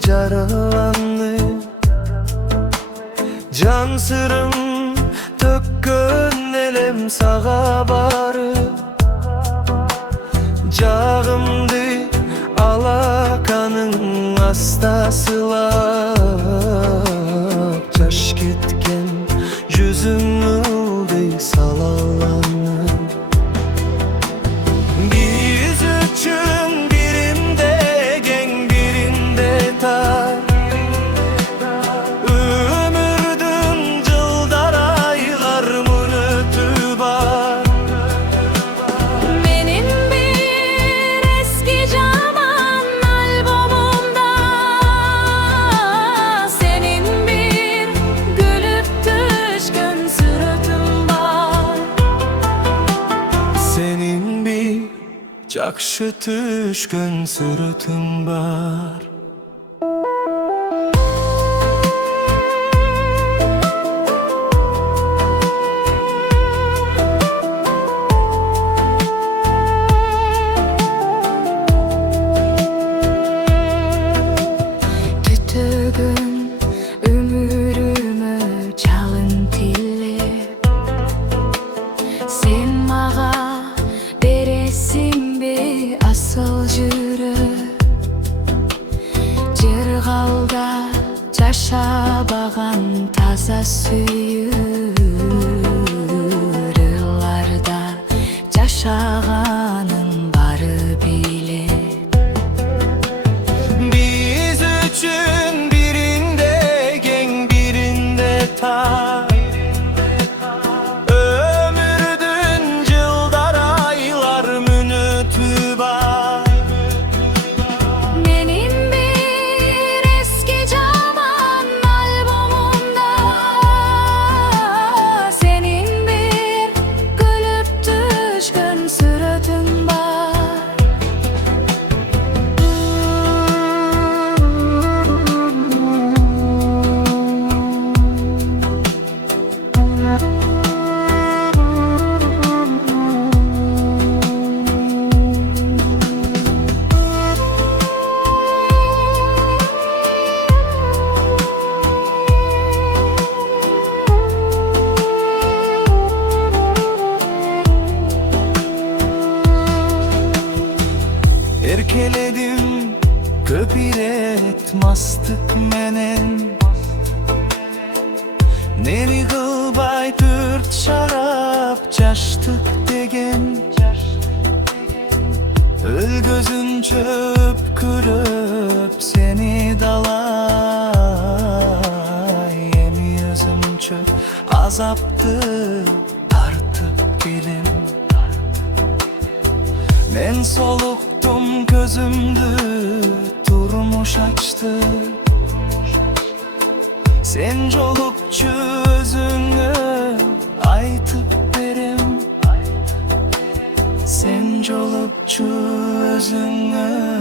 jaralandı. Can sırım tökkön elem sağa barıp, jağımdı alakanın astasılap. Jaş ketken yüzüm ıldı salalanıp. Biz üçün birimde gen birinde tar, ömürdün cıldar aylarımın ötü var. Benim bir eski zaman albümümde senin bir gülüp düşkün suratın var. Senin bir jakşı düşkün suratın var. Tütügün ömürümü çalın tillep, sen mağa beresin be asıl jürüp. Jırgalda jaşabagan taza süyür, ırlarda jaşaganın bары bile. Biz üçün birinde gen birinde tar, ömürdün cıldar aylar münütü var. Benim bir eski zaman albümümde senin bir gülüp düşkün suratın var. Erkeledim köpiret mastık menen, neri kılbay türt şarap çaştık degen. Öl gözün çöp kırıp seni dalay, yem yüzüm çöp azaptı artık bilim. Men soluktum gözümdü turmuş açtı, sen jolukçu özüngü aytıp berim. Sen jolukçu özüngü